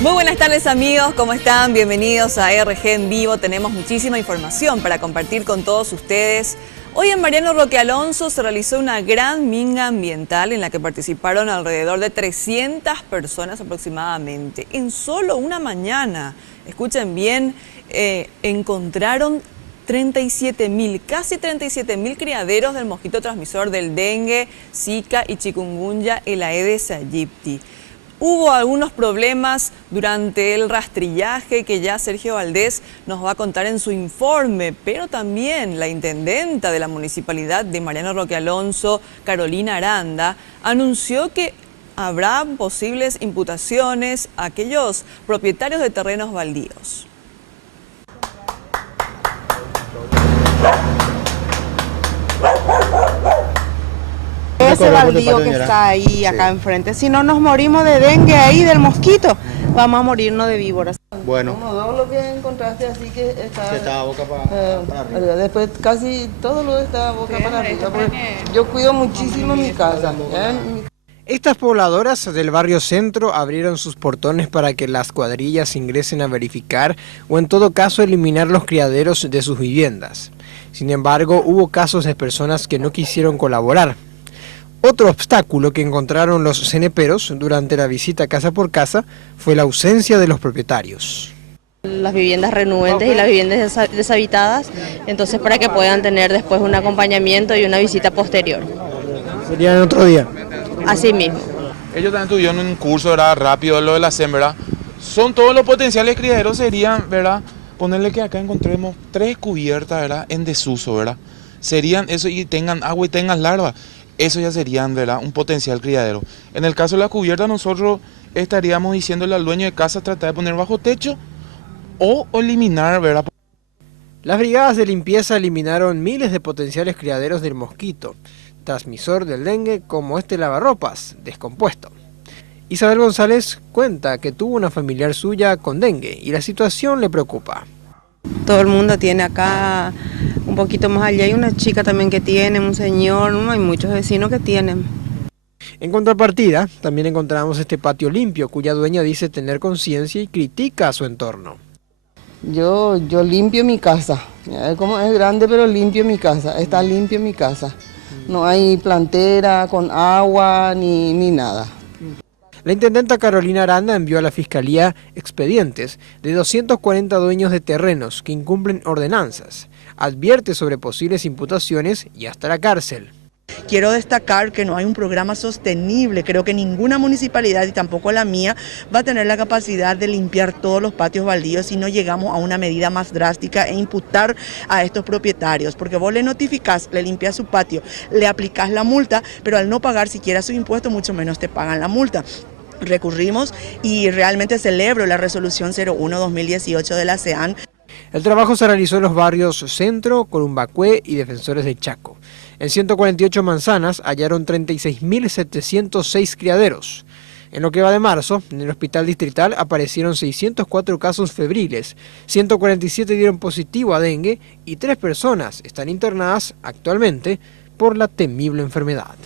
Muy buenas tardes amigos, ¿cómo están? Bienvenidos a RG en vivo. Tenemos muchísima información para compartir con todos ustedes. Hoy en Mariano Roque Alonso se realizó una gran minga ambiental en la que participaron alrededor de 300 personas aproximadamente. En solo una mañana, escuchen bien, encontraron 37.000, casi 37.000 criaderos del mosquito transmisor del dengue, zika y chikungunya, el Aedes aegypti. Hubo algunos problemas durante el rastrillaje que ya Sergio Valdés nos va a contar en su informe, pero también la intendenta de la Municipalidad de Mariano Roque Alonso, Carolina Aranda, anunció que habrá posibles imputaciones a aquellos propietarios de terrenos baldíos. Ese baldío que está ahí, acá enfrente, si no nos morimos de dengue ahí, del mosquito, vamos a morirnos de víboras. Bueno. Como todo lo que encontraste así que Estaba boca para arriba. después casi todo lo está boca para arriba. Yo cuido muchísimo mi casa. Estas pobladoras del barrio Centro abrieron sus portones para que las cuadrillas ingresen a verificar o en todo caso eliminar los criaderos de sus viviendas. Sin embargo, hubo casos de personas que no quisieron colaborar. Otro obstáculo que encontraron los ceneperos durante la visita casa por casa fue la ausencia de los propietarios. Las viviendas renuentes y las viviendas deshabitadas, entonces para que puedan tener después un acompañamiento y una visita posterior. ¿Sería en otro día? Así mismo. Ellos también tuvieron un curso, ¿verdad? Rápido, lo de la SEM, ¿verdad? Son todos los potenciales criaderos serían, ¿verdad? Ponerle que acá encontremos 3 cubiertas, ¿verdad? En desuso, ¿verdad? Serían eso y tengan agua y tengan larvas. Eso ya serían, ¿verdad? Un potencial criadero. En el caso de la cubierta, nosotros estaríamos diciéndole al dueño de casa tratar de poner bajo techo o eliminar, ¿verdad? Las brigadas de limpieza eliminaron miles de potenciales criaderos del mosquito, transmisor del dengue, como este lavarropas, descompuesto. Isabel González cuenta que tuvo una familiar suya con dengue y la situación le preocupa. Todo el mundo tiene acá, un poquito más allá hay una chica también que tiene, un señor, no hay muchos vecinos que tienen. En contrapartida, también encontramos este patio limpio, cuya dueña dice tener conciencia y critica a su entorno. Yo limpio mi casa. Como es grande, pero limpio mi casa. Está limpio mi casa. No hay plantera con agua ni nada. La intendenta Carolina Aranda envió a la Fiscalía expedientes de 240 dueños de terrenos que incumplen ordenanzas. Advierte sobre posibles imputaciones y hasta la cárcel. Quiero destacar que no hay un programa sostenible. Creo que ninguna municipalidad, y tampoco la mía, va a tener la capacidad de limpiar todos los patios baldíos si no llegamos a una medida más drástica e imputar a estos propietarios. Porque vos le notificás, le limpias su patio, le aplicás la multa, pero al no pagar siquiera su impuesto, mucho menos te pagan la multa. Recurrimos y realmente celebro la resolución 01-2018 de la CEAN. El trabajo se realizó en los barrios Centro, Corumbacué y Defensores del Chaco. En 148 manzanas hallaron 36.706 criaderos. En lo que va de marzo, en el hospital distrital aparecieron 604 casos febriles, 147 dieron positivo a dengue y 3 personas están internadas actualmente por la temible enfermedad.